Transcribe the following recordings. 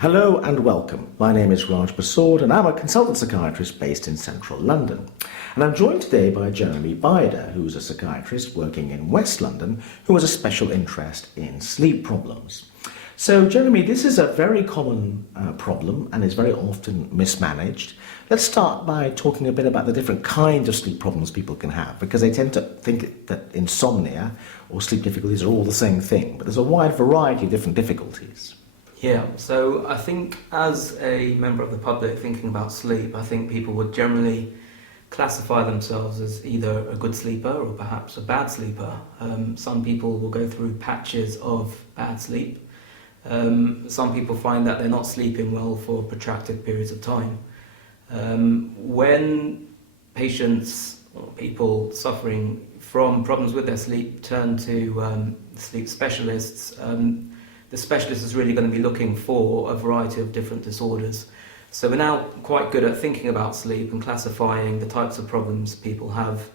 Hello and welcome. My name is Raj Persaud and I'm a consultant psychiatrist based in central London. And I'm joined today by Jeremy Beider, who's a psychiatrist working in West London, who has a special interest in sleep problems. So Jeremy, this is a very common problem and is very often mismanaged. Let's start by talking a bit about the different kinds of sleep problems people can have, because they tend to think that insomnia or sleep difficulties are all the same thing, but there's a wide variety of different difficulties. Yeah, so I think as a member of the public thinking about sleep, I think people would generally classify themselves as either a good sleeper or perhaps a bad sleeper. Some people will go through patches of bad sleep. Some people find that they're not sleeping well for protracted periods of time. When patients or people suffering from problems with their sleep turn to sleep specialists, the specialist is really going to be looking for a variety of different disorders. So we're now quite good at thinking about sleep and classifying the types of problems people have,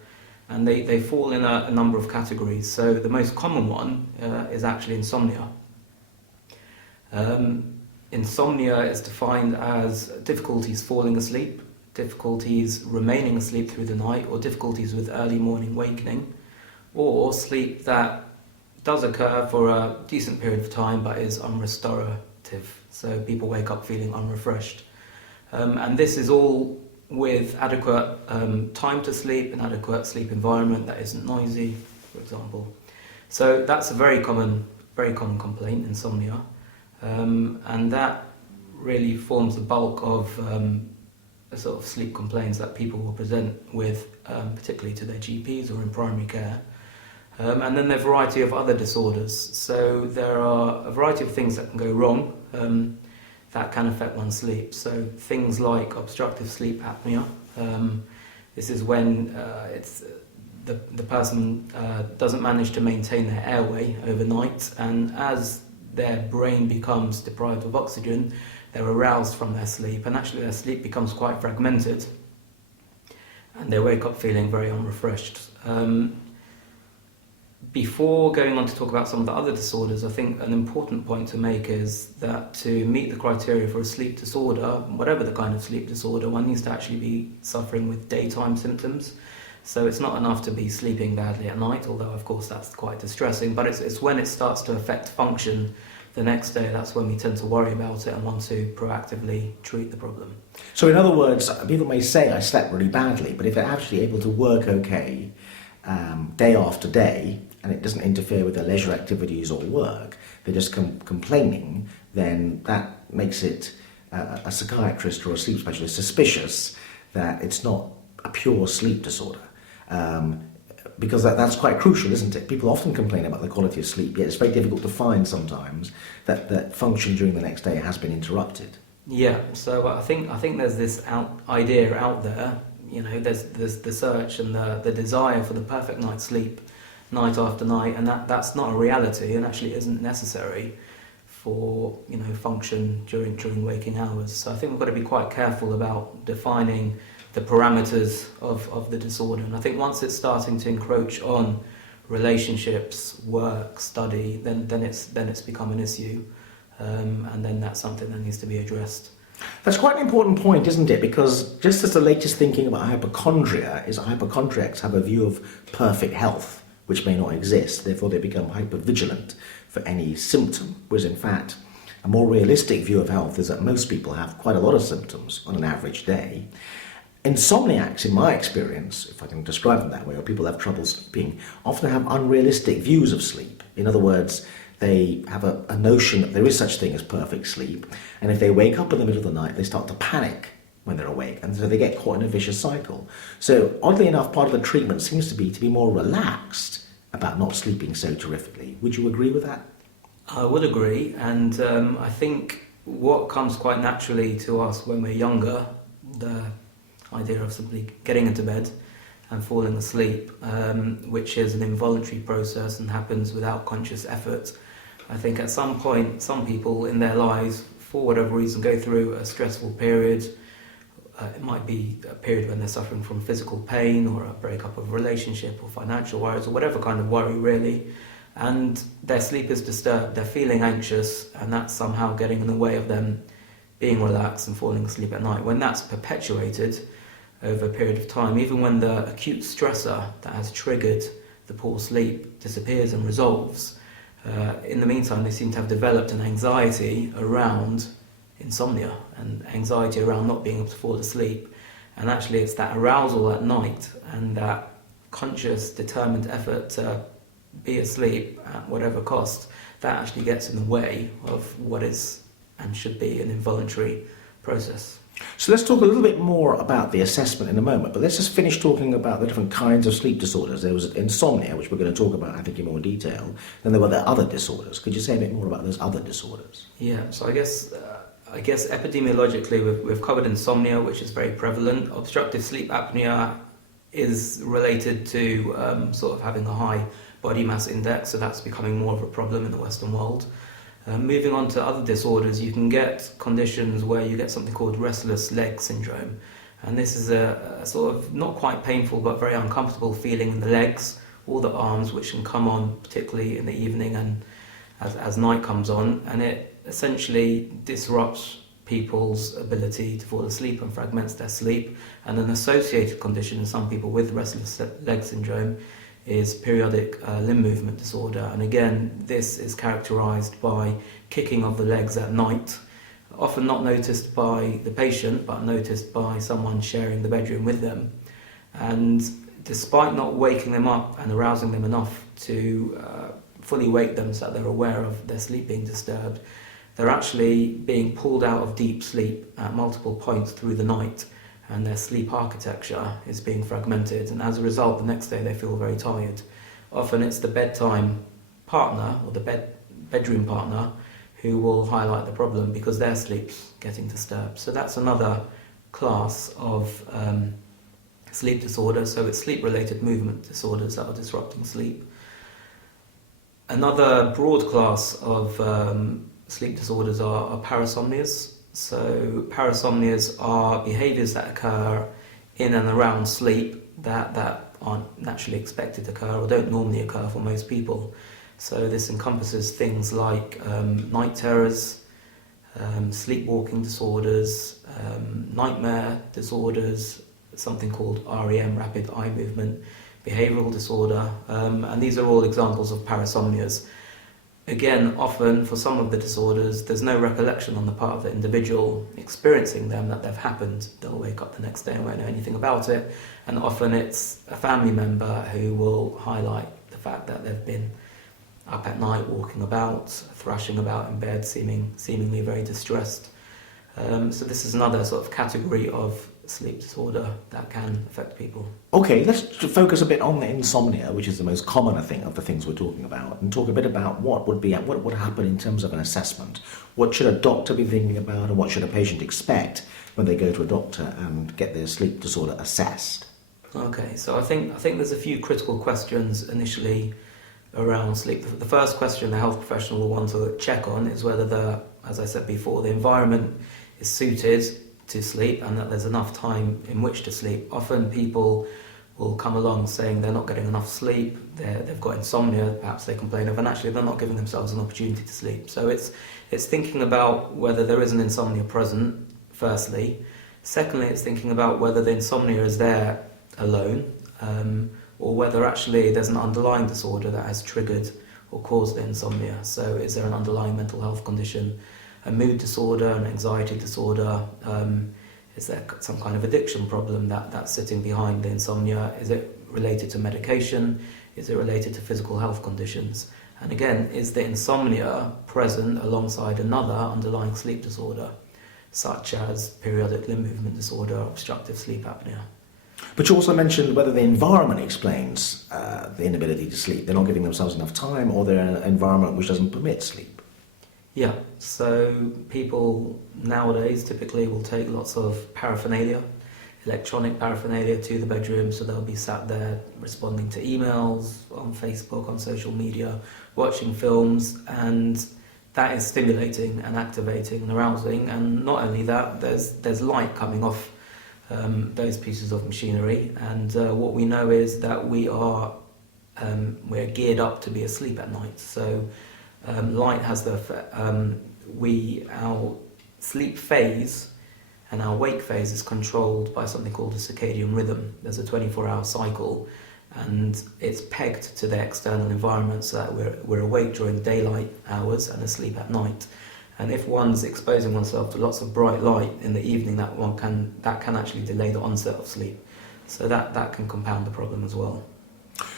and they fall in a number of categories. So the most common one is actually insomnia. Insomnia is defined as difficulties falling asleep, difficulties remaining asleep through the night, or difficulties with early morning awakening, or sleep that does occur for a decent period of time but is unrestorative, so people wake up feeling unrefreshed. And this is all with adequate time to sleep, an adequate sleep environment that isn't noisy, for example. So that's a very common complaint, insomnia, and that really forms the bulk of the sort of sleep complaints that people will present with, particularly to their GPs or in primary care. And then there are a variety of other disorders. So there are a variety of things that can go wrong that can affect one's sleep. So things like obstructive sleep apnea. This is when the person doesn't manage to maintain their airway overnight, and as their brain becomes deprived of oxygen, they're aroused from their sleep, and actually their sleep becomes quite fragmented, and they wake up feeling very unrefreshed. Before going on to talk about some of the other disorders, I think an important point to make is that to meet the criteria for a sleep disorder, whatever the kind of sleep disorder, one needs to actually be suffering with daytime symptoms. So it's not enough to be sleeping badly at night, although of course that's quite distressing, but it's when it starts to affect function the next day, that's when we tend to worry about it and want to proactively treat the problem. So in other words, people may say I slept really badly, but if they're actually able to work okay day after day, and it doesn't interfere with their leisure activities or work, they're just complaining, then that makes it a psychiatrist or a sleep specialist suspicious that it's not a pure sleep disorder. Because that's quite crucial, isn't it? People often complain about the quality of sleep, yet it's very difficult to find sometimes that function during the next day has been interrupted. Yeah, so I think there's this idea out there, you know, there's the search and the desire for the perfect night's sleep, night after night, and that's not a reality and actually isn't necessary for, you know, function during waking hours. So I think we've got to be quite careful about defining the parameters of the disorder, and I think once it's starting to encroach on relationships, work, study, then it's become an issue, and then that's something that needs to be addressed. That's quite an important point, isn't it? Because just as the latest thinking about hypochondria is hypochondriacs have a view of perfect health, which may not exist, therefore they become hypervigilant for any symptom, whereas in fact a more realistic view of health is that most people have quite a lot of symptoms on an average day. Insomniacs, in my experience, if I can describe them that way, or people have trouble sleeping, often have unrealistic views of sleep. In other words, they have a notion that there is such thing as perfect sleep, and if they wake up in the middle of the night, they start to panic when they're awake, and so they get caught in a vicious cycle. So, oddly enough, part of the treatment seems to be more relaxed about not sleeping so terrifically. Would you agree with that? I would agree, and I think what comes quite naturally to us when we're younger, the idea of simply getting into bed and falling asleep, which is an involuntary process and happens without conscious effort. I think at some point, some people in their lives, for whatever reason, go through a stressful period. It might be a period when they're suffering from physical pain or a breakup of a relationship or financial worries or whatever kind of worry really, and their sleep is disturbed, they're feeling anxious, and that's somehow getting in the way of them being relaxed and falling asleep at night, when that's perpetuated over a period of time, even when the acute stressor that has triggered the poor sleep disappears and resolves, in the meantime they seem to have developed an anxiety around insomnia and anxiety around not being able to fall asleep. And actually it's that arousal at night and that conscious, determined effort to be asleep at whatever cost that actually gets in the way of what is and should be an involuntary process. So let's talk a little bit more about the assessment in a moment, but let's just finish talking about the different kinds of sleep disorders. There was insomnia, which we're going to talk about, I think, in more detail. Then there were the other disorders. Could you say a bit more about those other disorders? Yeah, so I guess epidemiologically we've covered insomnia, which is very prevalent. Obstructive sleep apnea is related to sort of having a high body mass index, so that's becoming more of a problem in the Western world. Moving on to other disorders, you can get conditions where you get something called Restless Leg Syndrome. And this is a sort of not quite painful but very uncomfortable feeling in the legs or the arms, which can come on particularly in the evening and as night comes on. And it essentially disrupts people's ability to fall asleep and fragments their sleep. And an associated condition in some people with Restless Leg Syndrome is periodic limb movement disorder. And again, this is characterized by kicking of the legs at night, often not noticed by the patient, but noticed by someone sharing the bedroom with them. And despite not waking them up and arousing them enough to fully wake them so that they're aware of their sleep being disturbed, they're actually being pulled out of deep sleep at multiple points through the night, and their sleep architecture is being fragmented, and as a result the next day they feel very tired. Often it's the bedtime partner or the bedroom partner who will highlight the problem because their sleep's getting disturbed. So that's another class of sleep disorder. So it's sleep-related movement disorders that are disrupting sleep. Another broad class of sleep disorders are parasomnias. So parasomnias are behaviours that occur in and around sleep that aren't naturally expected to occur or don't normally occur for most people. So this encompasses things like night terrors, sleepwalking disorders, nightmare disorders, something called REM, rapid eye movement, behavioural disorder, and these are all examples of parasomnias. Again, often for some of the disorders, there's no recollection on the part of the individual experiencing them that they've happened. They'll wake up the next day and won't know anything about it. And often it's a family member who will highlight the fact that they've been up at night, walking about, thrashing about in bed, seemingly very distressed. So this is another sort of category of sleep disorder that can affect people. Okay, let's focus a bit on the insomnia, which is the most common, I think, of the things we're talking about, and talk a bit about what would happen in terms of an assessment. What should a doctor be thinking about, and what should a patient expect when they go to a doctor and get their sleep disorder assessed? Okay, so I think there's a few critical questions initially around sleep. The first question the health professional will want to check on is whether as I said before, the environment is suited to sleep and that there's enough time in which to sleep. Often people will come along saying they're not getting enough sleep, they've got insomnia, perhaps they complain of, and actually they're not giving themselves an opportunity to sleep. So it's thinking about whether there is an insomnia present, firstly. Secondly, it's thinking about whether the insomnia is there alone, or whether actually there's an underlying disorder that has triggered or caused the insomnia. So is there an underlying mental health condition, a mood disorder, an anxiety disorder? Is there some kind of addiction problem that's sitting behind the insomnia? Is it related to medication? Is it related to physical health conditions? And again, is the insomnia present alongside another underlying sleep disorder, such as periodic limb movement disorder, obstructive sleep apnea? But you also mentioned whether the environment explains the inability to sleep. They're not giving themselves enough time, or they're in an environment which doesn't permit sleep. Yeah, so people nowadays typically will take lots of paraphernalia, electronic paraphernalia to the bedroom, so they'll be sat there responding to emails on Facebook, on social media, watching films, and that is stimulating and activating and arousing. And not only that, there's light coming off those pieces of machinery, and what we know is that we're geared up to be asleep at night. So light has the effect, our sleep phase and our wake phase is controlled by something called a circadian rhythm. There's a 24-hour cycle, and it's pegged to the external environment so that we're awake during daylight hours and asleep at night. And if one's exposing oneself to lots of bright light in the evening, that can actually delay the onset of sleep. So that can compound the problem as well.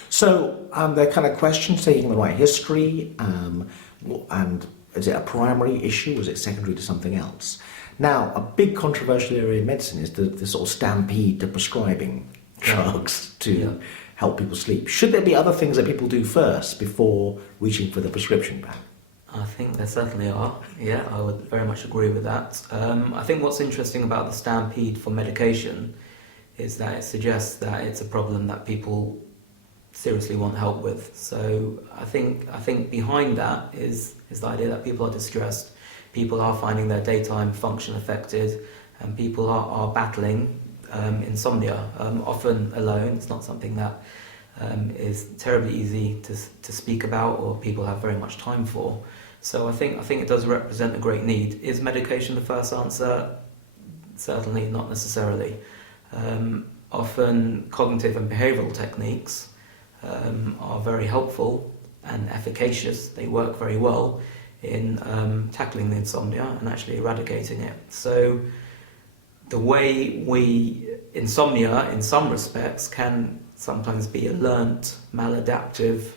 So there are kind of questions taking the right history, and is it a primary issue, or is it secondary to something else? Now, a big controversial area in medicine is the sort of stampede to prescribing drugs to help people sleep. Should there be other things that people do first before reaching for the prescription pad? I think there certainly are. Yeah, I would very much agree with that. I think what's interesting about the stampede for medication is that it suggests that it's a problem that people seriously want help with. So I think behind that is the idea that people are distressed, people are finding their daytime function affected, and people are battling insomnia, often alone. It's not something that is terribly easy to speak about or people have very much time for. So I think it does represent a great need. Is medication the first answer? Certainly not necessarily. Often cognitive and behavioural techniques are very helpful and efficacious. They work very well in tackling the insomnia and actually eradicating it. So the way insomnia in some respects can sometimes be a learnt maladaptive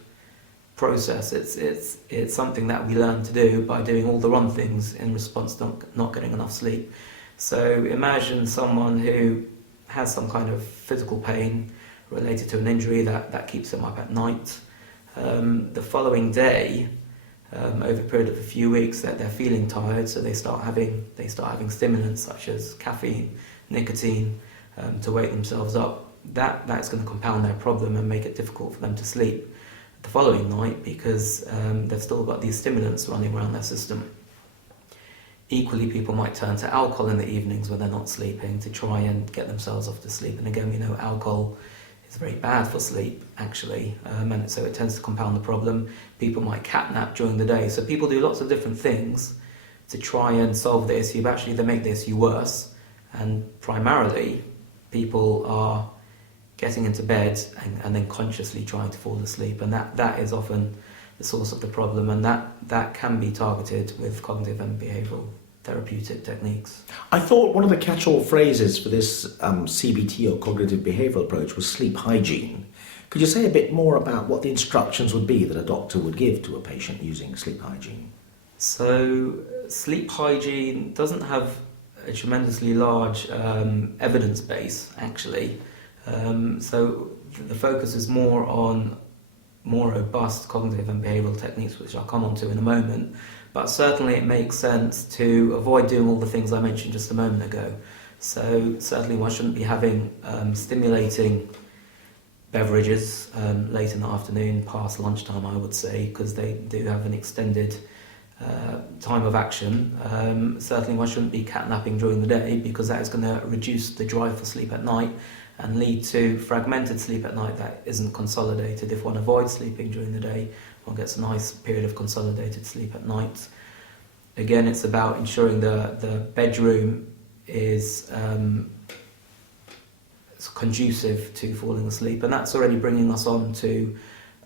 process. It's something that we learn to do by doing all the wrong things in response to not getting enough sleep. So imagine someone who has some kind of physical pain related to an injury that keeps them up at night. The following day, over a period of a few weeks, that they're feeling tired, so they start having stimulants such as caffeine, nicotine, to wake themselves up. That's going to compound their problem and make it difficult for them to sleep the following night because they've still got these stimulants running around their system. Equally, people might turn to alcohol in the evenings when they're not sleeping to try and get themselves off to sleep. And again, we know alcohol is very bad for sleep, actually, and so it tends to compound the problem. People might catnap during the day. So people do lots of different things to try and solve the issue, but actually they make the issue worse. And primarily, people are getting into bed and then consciously trying to fall asleep. And that is often the source of the problem, and that can be targeted with cognitive and behavioural therapeutic techniques. I thought one of the catch-all phrases for this CBT or cognitive behavioural approach was sleep hygiene. Could you say a bit more about what the instructions would be that a doctor would give to a patient using sleep hygiene? So sleep hygiene doesn't have a tremendously large evidence base, actually. So the focus is more on more robust cognitive and behavioural techniques, which I'll come on to in a moment. But certainly it makes sense to avoid doing all the things I mentioned just a moment ago. So certainly one shouldn't be having stimulating beverages late in the afternoon, past lunchtime, I would say, because they do have an extended time of action. Certainly one shouldn't be catnapping during the day because that is going to reduce the drive for sleep at night and lead to fragmented sleep at night that isn't consolidated. If one avoids sleeping during the day, one gets a nice period of consolidated sleep at night. Again, it's about ensuring the bedroom is conducive to falling asleep, and that's already bringing us on to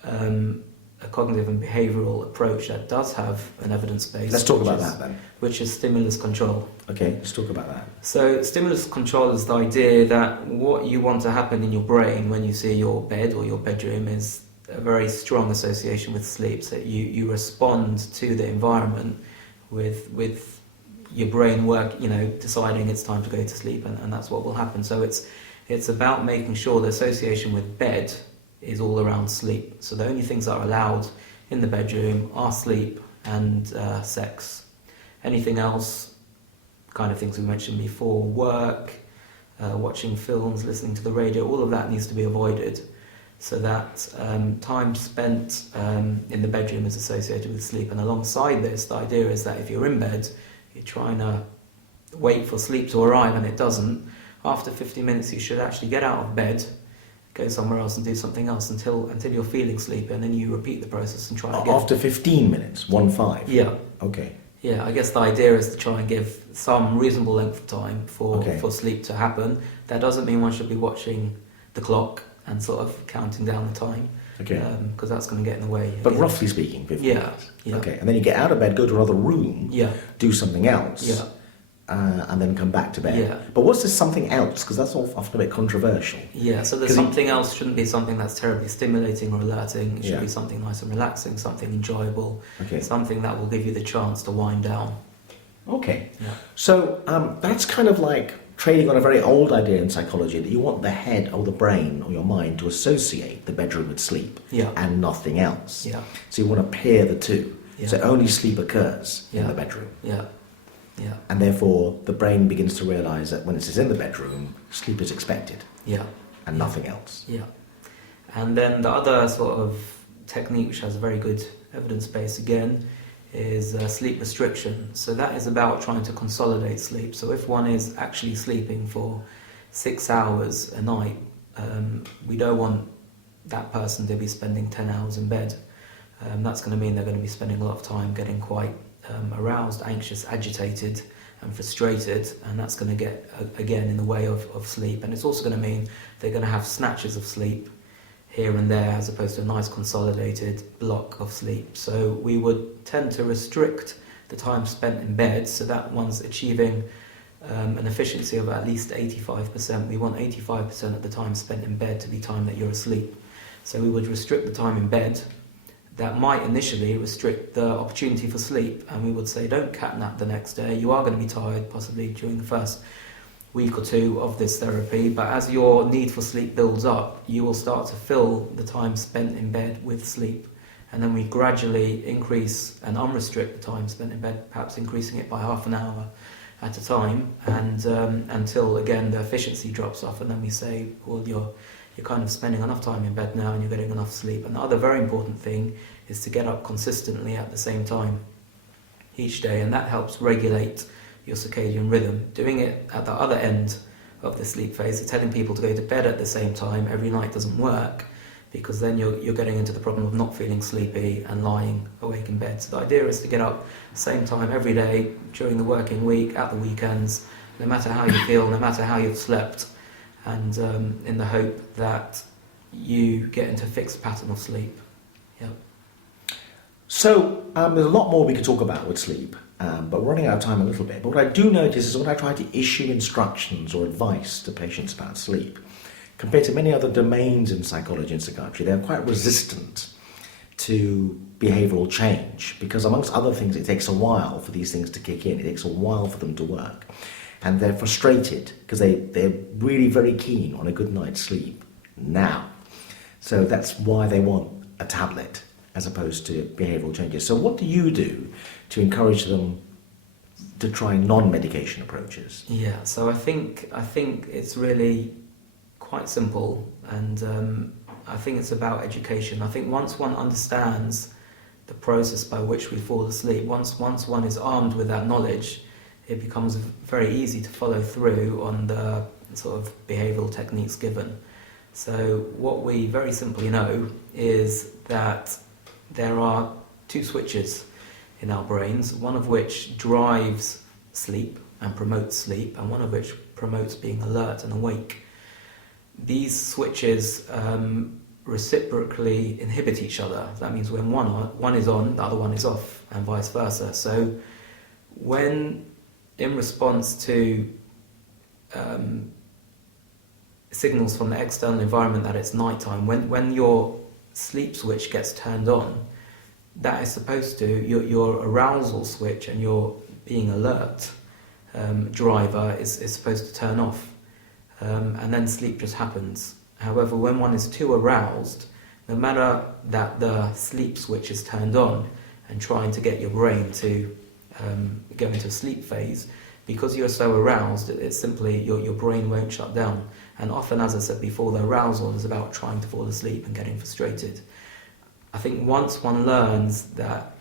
a cognitive and behavioural approach that does have an evidence base. Let's talk about that then. Which is stimulus control. Okay, let's talk about that. So stimulus control is the idea that what you want to happen in your brain when you see your bed or your bedroom is a very strong association with sleep. So you respond to the environment with your brain deciding it's time to go to sleep, and that's what will happen. So it's about making sure the association with bed is all around sleep. So the only things that are allowed in the bedroom are sleep and sex. Anything else, kind of things we mentioned before, work, watching films, listening to the radio, all of that needs to be avoided so that time spent in the bedroom is associated with sleep. And alongside this, the idea is that if you're in bed, you're trying to wait for sleep to arrive and it doesn't. After 50 minutes, you should actually get out of bed, go somewhere else and do something else until you're feeling sleepy, and then you repeat the process and try again. After 15 minutes, 1-5? Yeah. Okay. Yeah, I guess the idea is to try and give some reasonable length of time for sleep to happen. That doesn't mean one should be watching the clock and sort of counting down the time. Okay. Because that's going to get in the way. But roughly speaking, 15 minutes. Yeah. Okay, and then you get out of bed, go to another room, do something else, and then come back to bed. Yeah. But what's this something else? Because that's often a bit controversial. Yeah, so there's something else shouldn't be something that's terribly stimulating or alerting. It should be something nice and relaxing, something enjoyable, something that will give you the chance to wind down. Okay. Yeah. So that's kind of like trading on a very old idea in psychology that you want the head or the brain or your mind to associate the bedroom with sleep and nothing else. Yeah. So you want to pair the two. Yeah. So only sleep occurs in the bedroom. Yeah. Yeah. And therefore the brain begins to realise that when it is in the bedroom, sleep is expected. Yeah. And nothing else. Yeah. And then the other sort of technique which has a very good evidence base again is sleep restriction. So that is about trying to consolidate sleep. So if one is actually sleeping for 6 hours a night, we don't want that person to be spending 10 hours in bed. That's going to mean they're going to be spending a lot of time getting quite aroused, anxious, agitated and frustrated, and that's going to get again in the way of sleep. And it's also going to mean they're going to have snatches of sleep here and there as opposed to a nice consolidated block of sleep. So we would tend to restrict the time spent in bed so that one's achieving an efficiency of at least 85%. We want 85% of the time spent in bed to be time that you're asleep. So we would restrict the time in bed. That might initially restrict the opportunity for sleep, and we would say don't catnap the next day. You are going to be tired possibly during the first week or two of this therapy, but as your need for sleep builds up, you will start to fill the time spent in bed with sleep, and then we gradually increase and unrestrict the time spent in bed, perhaps increasing it by half an hour at a time, and until again the efficiency drops off, and then we say, well, you're kind of spending enough time in bed now and you're getting enough sleep. And the other very important thing is to get up consistently at the same time each day, and that helps regulate your circadian rhythm. Doing it at the other end of the sleep phase, so telling people to go to bed at the same time every night doesn't work, because then you're getting into the problem of not feeling sleepy and lying awake in bed. So the idea is to get up same time every day during the working week, at the weekends, no matter how you feel, no matter how you've slept, and in the hope that you get into a fixed pattern of sleep. Yeah. So there's a lot more we could talk about with sleep, but we're running out of time a little bit. But what I do notice is when I try to issue instructions or advice to patients about sleep, compared to many other domains in psychology and psychiatry, they're quite resistant to behavioural change, because amongst other things it takes a while for these things to kick in, it takes a while for them to work. And they're frustrated because they're really very keen on a good night's sleep now. So that's why they want a tablet as opposed to behavioural changes. So what do you do to encourage them to try non-medication approaches? Yeah, so I think it's really quite simple, and I think it's about education. I think once one understands the process by which we fall asleep, once one is armed with that knowledge, it becomes very easy to follow through on the sort of behavioural techniques given. So what we very simply know is that there are two switches in our brains, one of which drives sleep and promotes sleep, and one of which promotes being alert and awake. These switches reciprocally inhibit each other. That means when one is on, the other one is off, and vice versa. So when in response to signals from the external environment that it's nighttime, when your sleep switch gets turned on, that is supposed to, your arousal switch and your being alert driver is supposed to turn off, and then sleep just happens. However, when one is too aroused, no matter that the sleep switch is turned on and trying to get your brain to go into a sleep phase, because you're so aroused, it's simply your brain won't shut down. And often, as I said before, the arousal is about trying to fall asleep and getting frustrated. I think once one learns that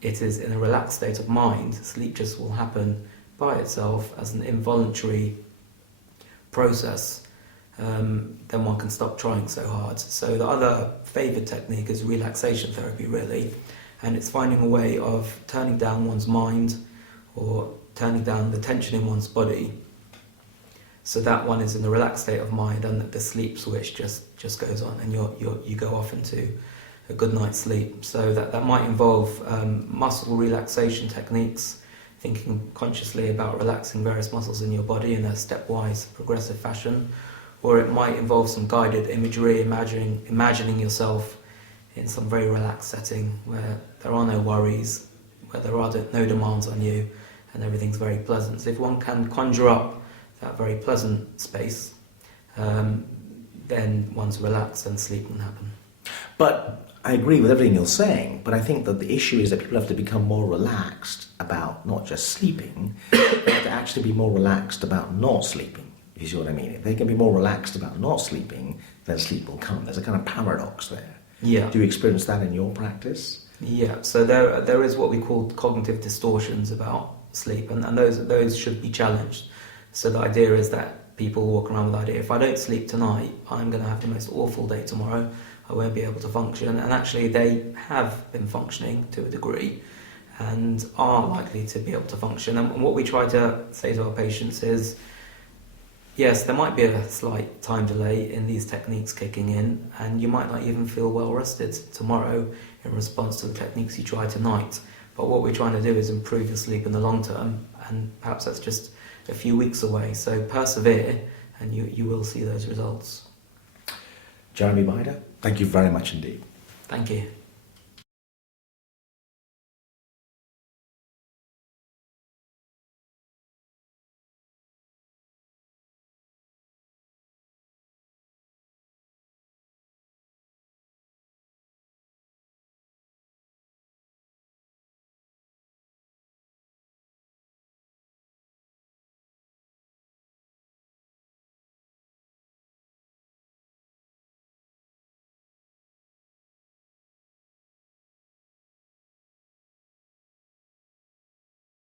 it is in a relaxed state of mind, sleep just will happen by itself as an involuntary process, then one can stop trying so hard. So the other favoured technique is relaxation therapy, really. and it's finding a way of turning down one's mind or turning down the tension in one's body so that one is in a relaxed state of mind, and that the sleep switch just goes on, and you go off into a good night's sleep. So that might involve muscle relaxation techniques, thinking consciously about relaxing various muscles in your body in a stepwise, progressive fashion, or it might involve some guided imagery, imagining yourself in some very relaxed setting where there are no worries, where there are no demands on you, and everything's very pleasant. So if one can conjure up that very pleasant space, then one's relaxed and sleep can happen. But I agree with everything you're saying, but I think that the issue is that people have to become more relaxed about not just sleeping, they have to actually be more relaxed about not sleeping, if you see what I mean. If they can be more relaxed about not sleeping, then sleep will come. There's a kind of paradox there. Yeah. Do you experience that in your practice? Yeah, so there is what we call cognitive distortions about sleep, and those should be challenged. So the idea is that people walk around with the idea, if I don't sleep tonight, I'm going to have the most awful day tomorrow, I won't be able to function. And actually they have been functioning to a degree and are likely to be able to function. And what we try to say to our patients is, yes, there might be a slight time delay in these techniques kicking in, and you might not even feel well rested tomorrow in response to the techniques you try tonight. But what we're trying to do is improve your sleep in the long term, and perhaps that's just a few weeks away. So persevere, and you will see those results. Jeremy Beider, thank you very much indeed. Thank you.